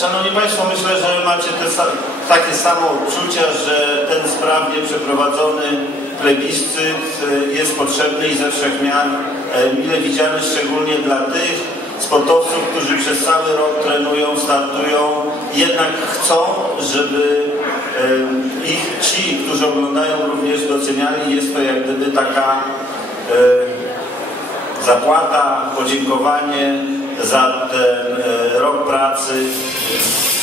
Szanowni Państwo, myślę, że macie te, takie samo odczucia, że ten sprawnie przeprowadzony plebiscyt e, jest potrzebny i ze wszech miar e, mile widziany, szczególnie dla tych sportowców, którzy przez cały rok trenują, startują, jednak chcą, żeby e, ich ci, którzy oglądają również doceniali. Jest to jak gdyby taka zapłata, podziękowanie za ten e, rok pracy.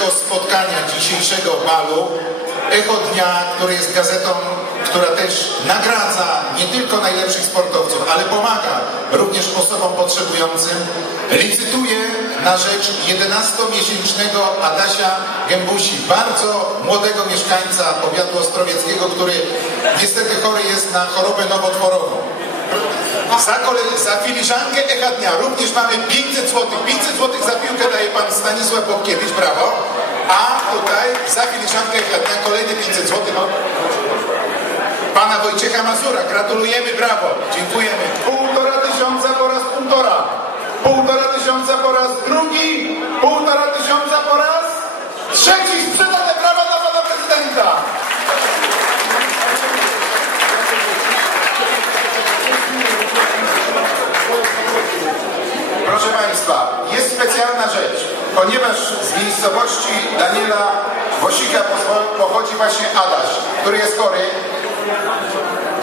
Dzisiejszego spotkania, dzisiejszego balu Echo Dnia, który jest gazetą, która też nagradza nie tylko najlepszych sportowców, ale pomaga również osobom potrzebującym, licytuje na rzecz 11-miesięcznego Adasia Gębusi, bardzo młodego mieszkańca powiatu ostrowieckiego, który niestety chory jest na chorobę nowotworową. Za, kole, za filiżankę Echa Dnia również mamy 500 zł. 500 zł za piłkę daje pan Stanisław Bobkiewicz, brawo. A tutaj za filiżankę Echa Dnia kolejne 500 zł. No. Pana Wojciecha Mazura, gratulujemy, brawo. Dziękujemy. Półtora tysiąca po raz półtora. Półtora tysiąca po raz drugi. Półtora tysiąca po raz trzeci. Państwa, jest specjalna rzecz, ponieważ z miejscowości Daniela Wosika po- pochodzi właśnie Adaś, który jest chory.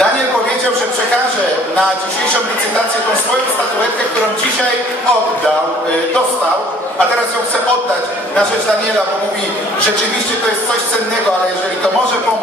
Daniel powiedział, że przekaże na dzisiejszą licytację tą swoją statuetkę, którą dzisiaj oddał, y, dostał, a teraz ją chce oddać na rzecz Daniela, bo mówi, rzeczywiście to jest coś cennego, ale jeżeli to może pomóc